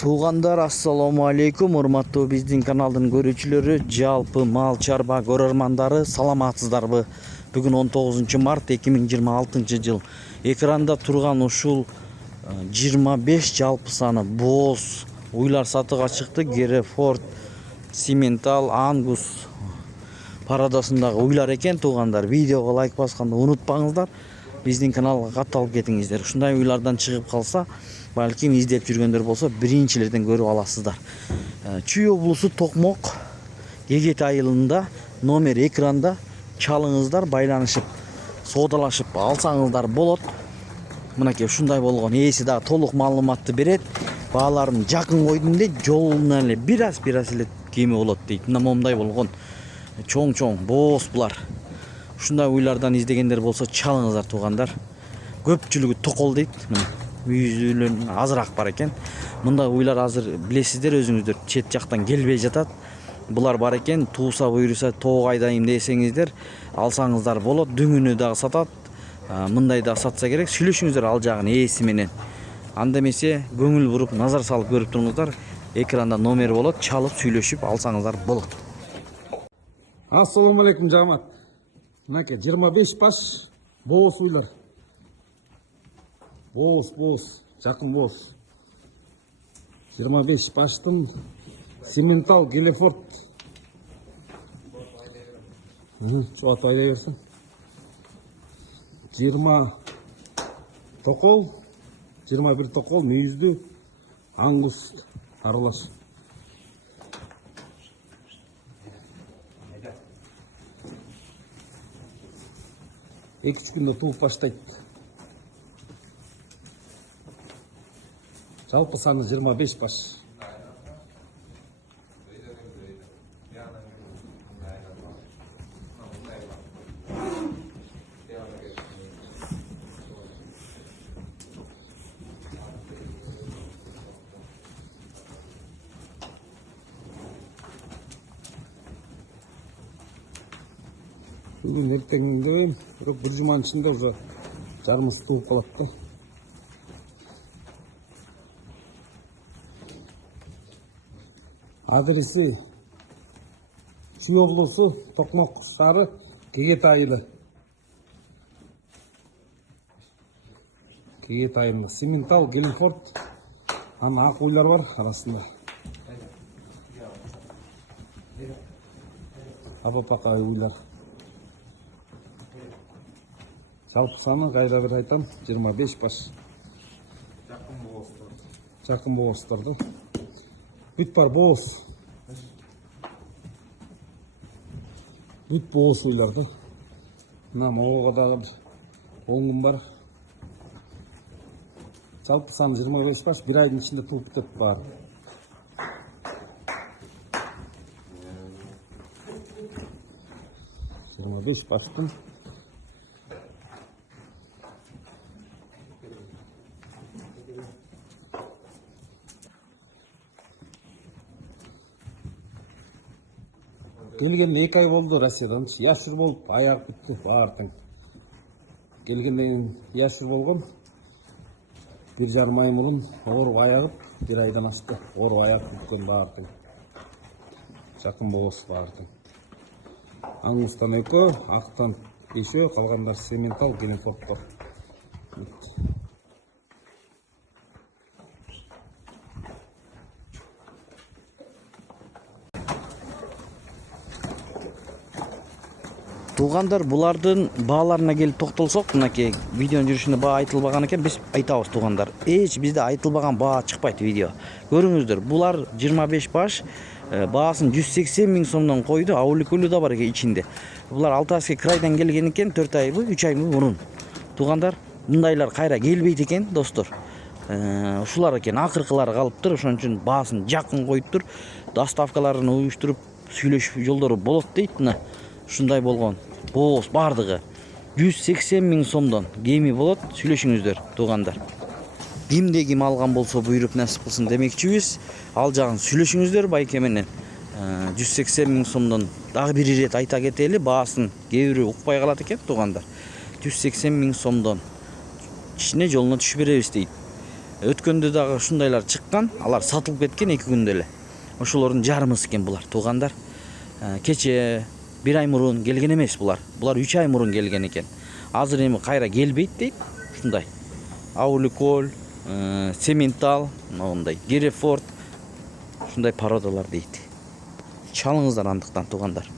Туғандар, ассаламу алейкум, урматтуу биздин каналдын көрүүчүлөрү, жалпы мал чарба көрөрмандары, саламатсыздарбы? Бүгүн 19 март 2026 жыл. Экранда турган ушул 25 жалпы саны боз уйлар сатыга чыкты. Герефорд, Симментал, Ангус парадасындагы уйлар экен. Туғандар, видеого лайк басканды унутпаңыздар. Биздин каналга катталып кетиңиздер. Ушундай уйлардан чыгып калса, балким издеп жүргөндөр болсо биринчилерден көрүп аласыздар. Чүй облусу Токмок Кегет айылында номер экранда чалыңыздар, байланышып, соодалашып алсаңыздар болот. Мынакей ушундай болгон. Ээси дагы толук маалыматты берет. Бааларын жакын койдум дейт. Жолунан эле бир аз эле кеми болот дейт. Мына момундай болгон. Чоң боз булар. Ушундай уйлардан издегендер болсо чалыңыздар тугандар. Көпчүлүгү токол дейт. Үйүзүлөн азыраак бар экен. Мындай уйлар азыр билесиздер өзүңүздөр, чет жактан келбей жатат. Булар бар экен. Тууса буйруса тоого айдайм десеңиздер, алсаңыздар болот. Дүңүнү дагы сатат. Мындай да сатса керек. Сүйлөшүңүздөр ал жагын ээси менен. Анда эмесе көңүл буруп, назар салып көрүп туруңуздар. Экранда номер болот, чалып сүйлөшүп алсаңыздар болот. Ассаламу алейкум жамаат. Мынакей 25 баш боз уйлар. Боз, жакын боз. 25 баштын Симментал, Герефорд. Чуат айлай берсин. 20 токол, 21 токол, мүйүздү, Ангус аралаш. Эки күндө тууп баштайт. Жалпы саны 25 баш. Бүгүн эртеңинде бир жуманын ичинде уже жарымыз тууп калат да. Адреси Чүй облусу Токмок шаары Кегет айылы. Кегет айылында Симментал, Герефорд, анан ак уйлар бар арасында. Апапака уйлар. Жалпы саны кайда бир айтам, 25 баш. Жакын бооздар да. Бүт бар боз. Бүт боз уйлар да. Мына могого дагы оңгум бар. Жалпы саны 25 баш, бир айдын ичинде тууп бүтөт баары. Беш баштын келгенде 2 ай болду Россиядан. Яшыр болуп, аяк бүтү баардын. Келгенден яшыр болгон. 1,5 ай мурун ооруп аягып, 1 айдан ашты. Ооруп аяк бүткөн баардын. Жакын боз баардын. Ангустан экөө, актан бешөө, калгандар Симментал, Герефорд. Туғандар, булардын бааларына келип токтолсок, мынакей видеонун жүрүшүндө баа айтылбаган экен, биз айтабыз туғандар. Эч бизде айтылбаган баа чыкпайт видео. Көрүңүздөр, булар 25 баш, баасын 180 миң сомдон койду, ауликөлү да бар экен ичинде. Булар Алтайский крайдан келген экен, 4 айбы, 3 айбы мурун. Туғандар, мындайлар кайра келбейт экен, достор. Ушулар экен, акыркылары калыптыр, ошон үчүн баасын жакын коюптур, доставкаларын уюштуруп сүйлөшүп жолдору болот дейт. Мына ушундай болгон. Боз бардыгы 180 миң сомдон кеми болот. Сүйлөшүңүздөр туғандар. Кимде ким алган болсо буйруп насип кылсын демекчибиз. Ал жагын сүйлөшүңүздөр байке менен. 180 миң сомдон дагы бир ирет айта кетели, баасын кээ бирөө укпай калат экен туғандар. 180 миң сомдон ичине жолуна түшүп беребиз дейт. Өткөндө дагы ушундайлар чыккан, алар сатылып кеткен 2 күндө эле. Ошолордун жарымысы экен булар, туугандар. Кече 1 ай мурун келген эмес булар. Булар 3 ай мурун келген экен. Азыр эми кайра келбейт дейт. Ушундай. Ауликол, Сементал, мындай Герефорд ушундай породалар дейт. Чалыңыздар андыктан, туугандар.